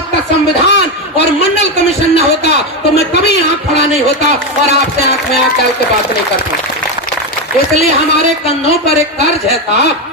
भारत का संविधान और मंडल कमीशन न होता तो मैं कभी यहाँ खड़ा नहीं होता और आपसे आंख में आंख डाल के बात नहीं करता। इसलिए हमारे कंधों पर एक कर्ज है साहब।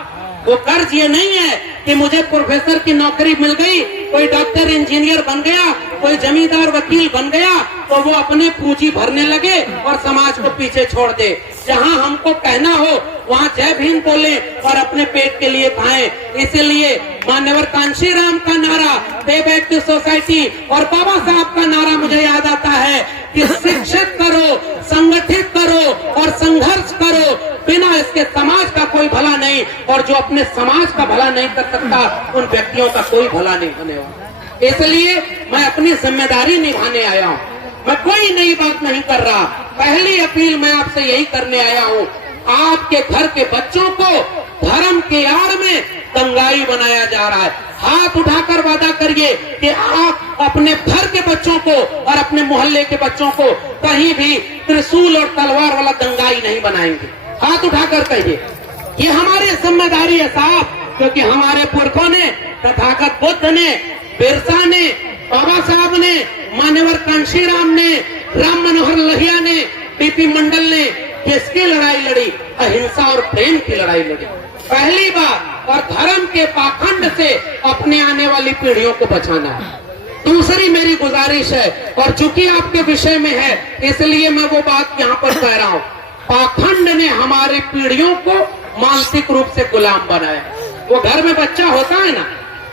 वो कर्ज ये नहीं है कि मुझे प्रोफेसर की नौकरी मिल गई, कोई डॉक्टर इंजीनियर बन गया, कोई जमींदार वकील बन गया तो वो अपने पूंजी भरने लगे और समाज को पीछे छोड़ दे। जहां हमको कहना हो वहां जय भीम बोले और अपने पेट के लिए खाएं। इसीलिए मान्यवर कांशीराम का नारा पे बैक टू सोसाइटी और बाबा साहब का नारा मुझे याद आता है कि शिक्षित करो, संगठित करो और संघर्ष करो, बिना इसके समाज का कोई भला नहीं, और जो अपने समाज का भला नहीं कर सकता उन व्यक्तियों का कोई भला नहीं होने वाला। इसलिए मैं अपनी जिम्मेदारी निभाने आया हूँ, मैं कोई नई बात नहीं कर रहा। पहली अपील मैं आपसे यही करने आया हूँ, आपके घर के बच्चों को धर्म के आड़ में दंगाई बनाया जा रहा है। हाथ उठाकर वादा करिए कि आप अपने घर के बच्चों को और अपने मोहल्ले के बच्चों को कहीं भी त्रिशूल और तलवार वाला दंगाई नहीं बनाएंगे। हाथ उठाकर कहिए, ये हमारी जिम्मेदारी है साहब, क्योंकि हमारे पुरखों ने, तथागत बुद्ध ने, बिरसा ने, बाबा साहब ने, मान्यवर कांशीराम ने, राम मनोहर लोहिया ने, बीपी मंडल ने किसकी लड़ाई लड़ी? अहिंसा और प्रेम की लड़ाई लड़ी पहली बार, और धर्म के पाखंड से अपने आने वाली पीढ़ियों को बचाना है। दूसरी मेरी गुजारिश है, और चूंकि आपके विषय में है इसलिए मैं वो बात यहाँ पर कह रहा हूँ, पाखंड ने हमारी पीढ़ियों को मानसिक रूप से गुलाम बनाया। वो घर में बच्चा होता है ना,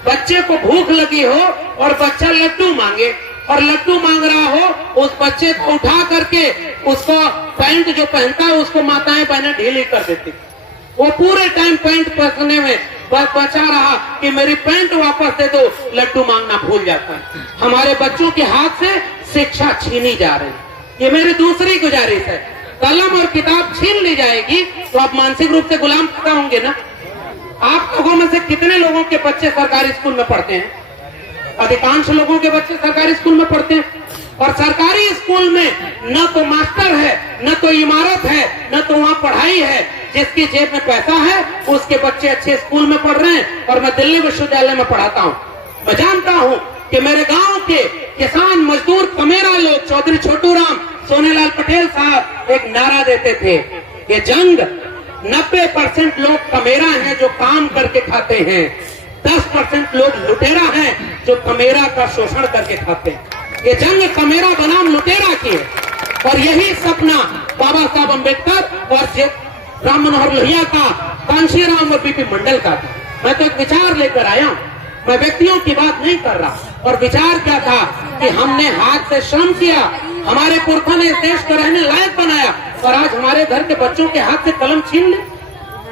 बच्चे को भूख लगी हो और बच्चा लड्डू मांगे और लड्डू मांग रहा हो, उस बच्चे को उठा करके उसको पैंट जो पहनता है उसको माताएं बहनें ढीली कर देती। वो पूरे टाइम पैंट पहनने में बचा रहा कि मेरी पैंट वापस दे दो, लड्डू मांगना भूल जाता है। हमारे बच्चों के हाथ से शिक्षा छीनी जा रही है। ये मेरी दूसरी गुजारिश है। कलम और किताब छीन ली जाएगी तो आप मानसिक रूप से गुलाम पैदा होंगे ना। आप लोगों में से कितने लोगों के बच्चे सरकारी स्कूल में पढ़ते हैं? अधिकांश लोगों के बच्चे सरकारी स्कूल में पढ़ते हैं, और सरकारी स्कूल में न तो मास्टर है, न तो इमारत है, न तो वहाँ पढ़ाई है। जिसकी जेब में पैसा है उसके बच्चे अच्छे स्कूल में पढ़ रहे हैं, और मैं दिल्ली विश्वविद्यालय में पढ़ाता हूँ। मैं जानता हूँ कि मेरे गाँव के किसान मजदूर कमेरा लोग, चौधरी छोटू राम, सोनेलाल पटेल साहब एक नारा देते थे, ये जंग 90% लोग कमेरा हैं जो काम करके खाते हैं, 10% लोग लुटेरा हैं जो कमेरा का शोषण करके खाते हैं। ये जंग कमेरा बनाम लुटेरा की है, और यही सपना बाबा साहब अम्बेडकर और राम मनोहर लोहिया का, कांशीराम और बीपी मंडल का था। मैं तो एक विचार लेकर आया हूँ, मैं व्यक्तियों की बात नहीं कर रहा। और विचार क्या था कि हमने हाथ से श्रम किया, हमारे पुरखों ने इस देश को रहने लायक बनाया, और आज हमारे घर के बच्चों के हाथ से कलम छीन ले।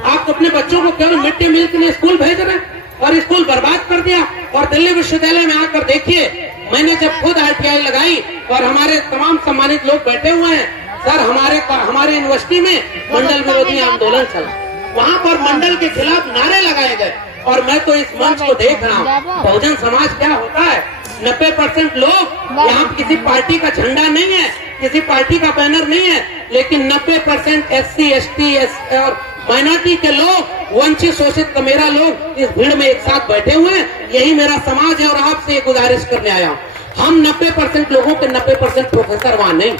आप अपने बच्चों को केवल मिड डे मील के लिए स्कूल भेज रहे हैं और स्कूल बर्बाद कर दिया। और दिल्ली विश्वविद्यालय में आकर देखिए, मैंने जब खुद RTI लगाई और हमारे तमाम सम्मानित लोग बैठे हुए हैं, सर हमारे यूनिवर्सिटी में मंडल विरोधी आंदोलन चला, वहाँ पर मंडल के खिलाफ नारे लगाए गए, और मैं तो इस मंच को देख रहा हूँ। बहुजन समाज क्या होता है, 90% लोग यहाँ किसी पार्टी का झंडा नहीं है, किसी पार्टी का बैनर नहीं है, लेकिन 90% SC, ST और माइनॉरिटी के लोग, वंचित शोषित कमेरा लोग इस भीड़ में एक साथ बैठे हुए हैं। यही मेरा समाज है, और आपसे गुजारिश करने आया हूँ। हम 90% लोगों के 90% प्रोफेसर वहाँ नहीं,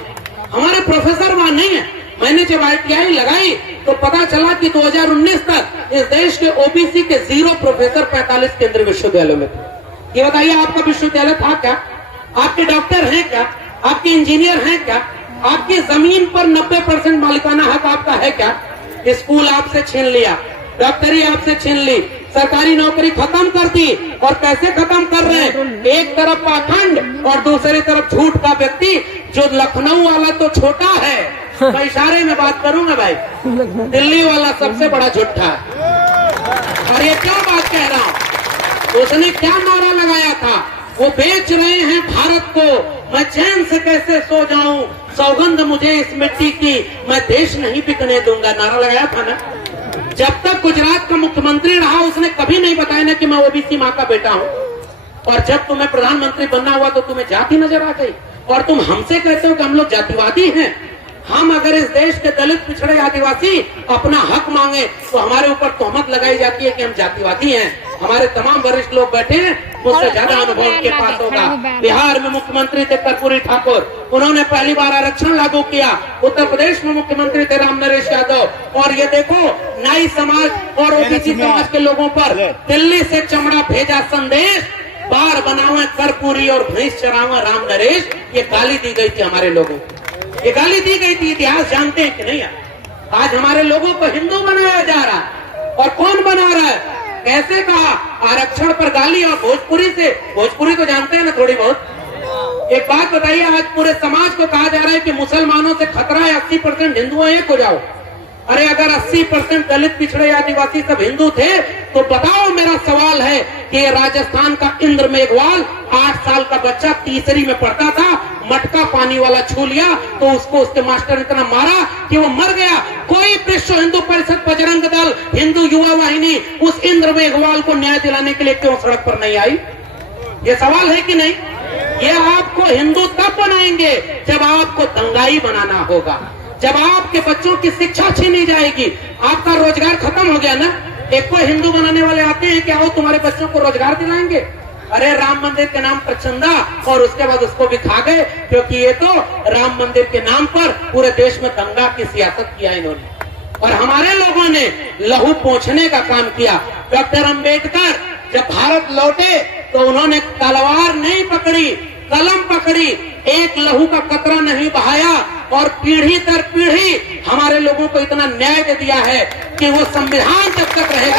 हमारे प्रोफेसर वहाँ नहीं है। मैंने जब RTI लगाई तो पता चला कि 2019 तक इस देश के OBC के 0 प्रोफेसर 45 केंद्रीय विश्वविद्यालयों में थे। ये बताइए, आपका विश्वविद्यालय था क्या? आपके डॉक्टर हैं क्या? आपके इंजीनियर हैं क्या? आपकी जमीन पर 90% मालिकाना हक आपका है क्या? स्कूल आपसे छीन लिया, डॉक्टरी आपसे छीन ली, सरकारी नौकरी खत्म कर दी। और कैसे खत्म कर रहे हैं? एक तरफ पाखंड और दूसरी तरफ झूठ का व्यक्ति, जो लखनऊ वाला तो छोटा है, मैं इशारे में बात करूंगा भाई, दिल्ली वाला सबसे बड़ा झूठा है। और ये क्या बात कह रहा हूँ, उसने क्या नारा लगाया था, वो बेच रहे हैं भारत को, मैं चैन से कैसे सो जाऊं, सौगंध मुझे इस मिट्टी की, मैं देश नहीं बिकने दूंगा, नारा लगाया था ना। जब तक गुजरात का मुख्यमंत्री रहा उसने कभी नहीं बताया ना कि मैं OBC माँ का बेटा हूँ, और जब तुम्हें प्रधानमंत्री बनना हुआ तो तुम्हें जाति नजर आ गई, और तुम हमसे कहते हो कि हम लोग जातिवादी हैं। हम अगर इस देश के दलित, पिछड़े, आदिवासी अपना हक मांगे तो हमारे ऊपर तोहमत लगाई जाती है कि हम जातिवादी हैं। हमारे तमाम वरिष्ठ लोग बैठे हैं, मुझसे ज्यादा अनुभव उनके पास होगा। बिहार में मुख्यमंत्री थे कर्पूरी ठाकुर, उन्होंने पहली बार आरक्षण लागू किया। उत्तर प्रदेश में मुख्यमंत्री थे राम नरेश यादव। और ये देखो नाई समाज और ओबीसी समाज के लोगों पर दिल्ली से चमड़ा भेजा संदेश, बार बनावे कर्पूरी और भैंस चरावा राम नरेश, ये गाली दी गई थी हमारे लोगों को, ये गाली दी गई थी। इतिहास जानते हैं कि नहीं? आज हमारे लोगों को हिंदू बनाया जा रहा है। और कौन बना रहा है? कैसे कहा? आरक्षण पर गाली। और भोजपुरी तो जानते हैं ना थोड़ी बहुत। एक बात बताइए, आज पूरे समाज को कहा जा रहा है कि मुसलमानों से खतरा है, 80% हिंदू हैं, एक हो जाओ। अरे अगर 80% दलित पिछड़े आदिवासी सब हिंदू थे तो बताओ, मेरा सवाल है कि राजस्थान का इंद्र मेघवाल 8 साल का बच्चा तीसरी में पढ़ता था, मटका पानी वाला छू लिया तो उसको उसके मास्टर ने इतना मारा कि वो मर गया। कोई विश्व हिंदू परिषद, बजरंग दल, हिंदू युवा वाहिनी उस इंद्र मेघवाल को न्याय दिलाने के लिए क्यों सड़क पर नहीं आई? ये सवाल है कि नहीं? ये आपको हिंदू तब बनाएंगे जब आपको दंगाई बनाना होगा, जब आपके बच्चों की शिक्षा छीनी जाएगी, आपका रोजगार खत्म हो गया ना। एक कोई हिंदू बनाने वाले आते हैं कि आओ तुम्हारे बच्चों को रोजगार दिलाएंगे। अरे राम मंदिर के नाम पर चंदा, और उसके बाद उसको भी खा गए, क्योंकि ये तो राम मंदिर के नाम पर पूरे देश में दंगा की सियासत किया इन्होंने। और हमारे लोगों ने लहू पोंछने का काम किया। डॉक्टर अंबेडकर जब भारत लौटे तो उन्होंने तलवार नहीं पकड़ी, कलम पकड़ी, एक लहू का कतरा नहीं बहाया, और पीढ़ी दर पीढ़ी हमारे लोगों को इतना न्याय दे दिया है कि वो संविधान जब तक रहेगा